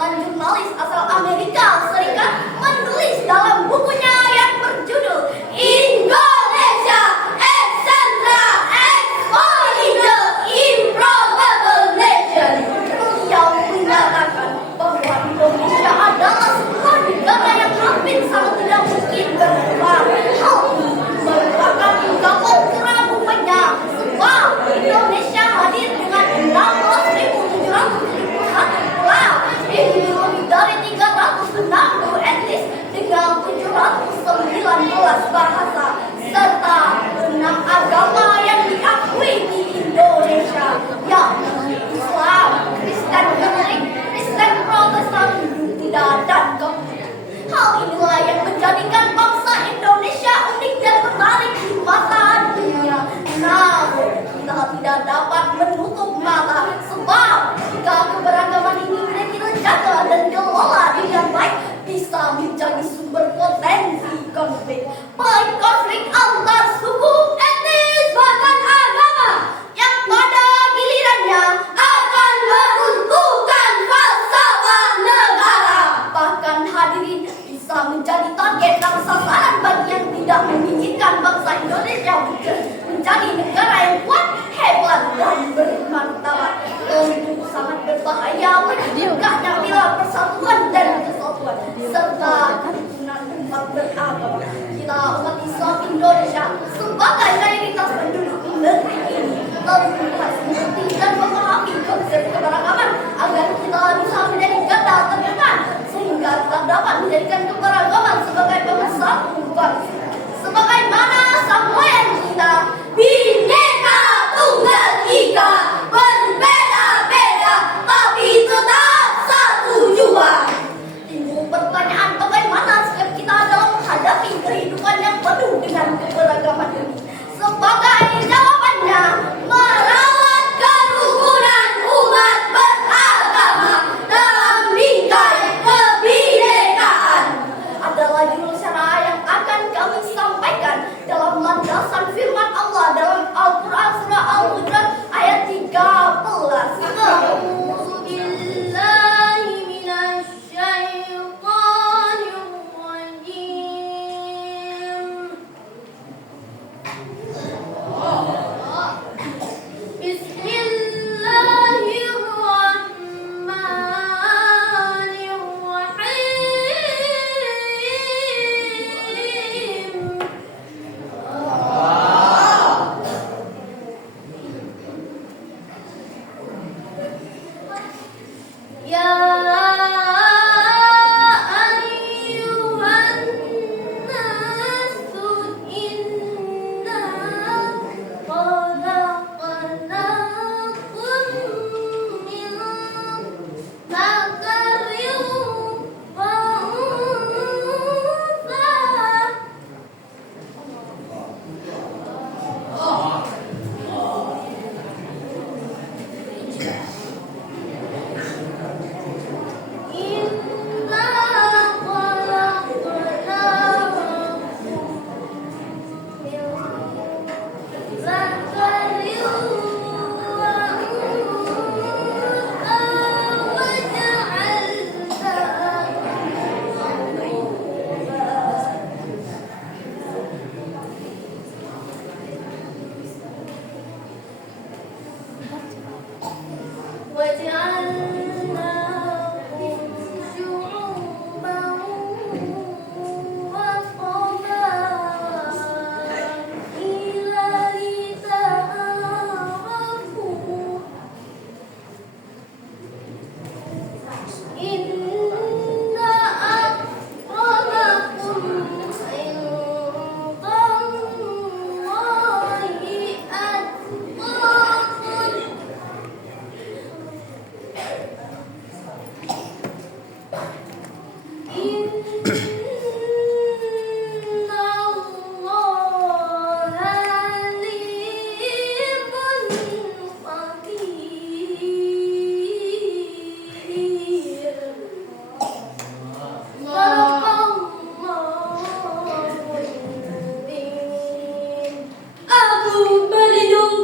Mantan jurnalis asal Amerika Serikat menulis dalam bukunya yang berjudul Indonesia Eccentria Exploring the Improbable Nation. Beliau menyatakan bahwa Indonesia adalah sebuah negara yang hampir sangat tidak mungkin berkembang. Hal ini merupakan ungkapan keraguannya sebab Indonesia hadir dengan 16.771 pulau, lebih dari 360 etnis dengan 719 bahasa serta 6 agama yang diakui di Indonesia, yakni Islam, Kristen Katolik, Kristen Protestan, Buddha, dan Konghucu. Hal inilah yang menjadikan bangsa Indonesia unik dan menarik di mata dunia. Namun kita tidak dapat menutup mata sebab jika keberagaman ini tidak kita jaga dan kelola dengan baik, bisa menjadi sumber potensi konflik, baik konflik antar suku, etnis, bahkan agama, yang pada gilirannya akan meruntuhkan falsafah negara. Bahkan hadirin bisa menjadi target dan sasaran bagi yang tidak menginginkan bangsa Indonesia menjadi negara yang kuat, hebat, dan bermartabat. Tentu sangat berbahaya bagi tegaknya nilai persatuan dan kesatuan serta kerukunan umat beragama. Kita umat Islam Indonesia sebagai mayoritas penduduk negeri ini tentu harus mengerti dan memahami konsep keberagaman agar kita bisa menjadi garda terdepan sehingga kita dapat menjadikan keberagaman sebagai pemersatu bangsa. Sebagaimana semboyan kita, Bhinneka Tunggal Ika, berbeda-beda tapi tetap satu jua. Timbul pertanyaan bagaimana sikap kita dalam menghadapi kehidupan yang penuh dengan keberagaman ini. Sebagai jawabannya, merawat kerukunan umat beragama dalam bingkai kebinekaan adalah judul syarah yang akan kami sampaikan dalam landasan firman Allah dalam Al-Quran surah Al-Hujurat ayat 13.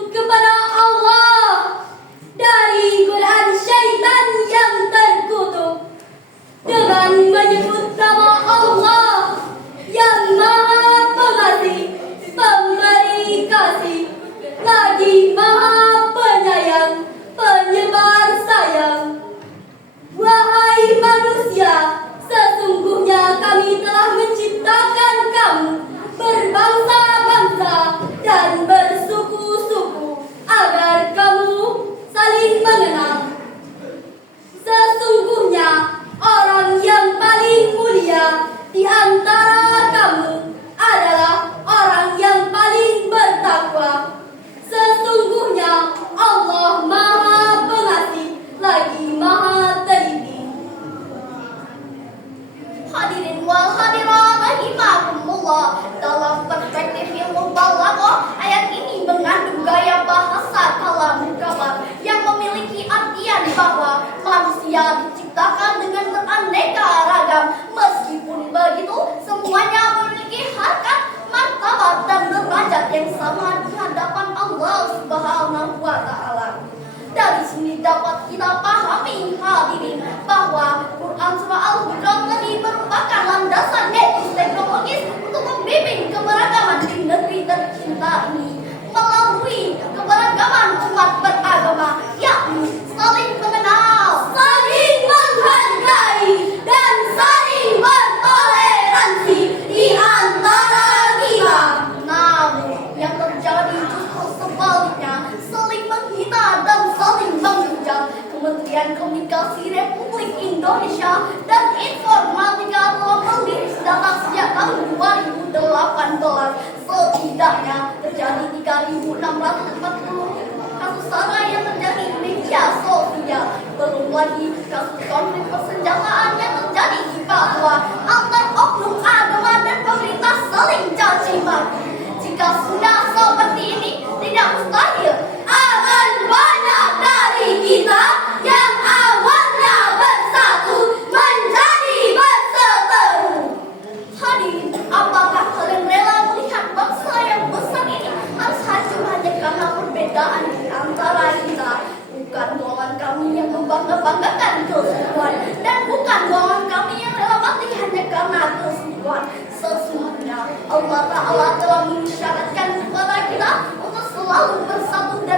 Kepada Allah dari godaan syaitan Manusia diciptakan dengan beraneka ragam. Meskipun begitu, semuanya memiliki harkat, martabat, dan derajat yang sama di hadapan Allah Subhanahu wa Ta'ala. Dari sini dapat kita pahami hadirin bahwa Quran Surah Al-Hujurat tadi merupakan landasan etis teknologis untuk membimbing keberagaman di negeri tercinta ini melalui keberagaman umat beragama, yakni saling mengenal, saling menghargai, dan saling bertoleransi di antara kita. Namun yang terjadi justru sebaliknya, saling menghina dan saling menghujat. Kementerian Komunikasi Republik Indonesia dan Informatika telah merilis data sejak tahun 2018. Setidaknya terjadi 3.640 kasus SARA yang terjadi di media sosial. Belum lagi kasus konflik persenjataan yang terjadi di Papua antar oknum agama dan pemerintah saling caci maki. Jika sudah seperti ini, tidak mustahil akan banyak dari kita yang awalnya bersatu menjadi berseteru. Hadirin, apakah kalian rela melihat bangsa yang besar ini harus hancur hanya karena perbedaan di antara kita? Bukan golongan kami yang membangga-banggakan keselingkuhan, dan bukan golongan kami yang rela mati hanya karena keselingkuhan. Sesungguhnya Allah Ta'ala telah mengisyaratkan kepada kita untuk selalu bersatu dan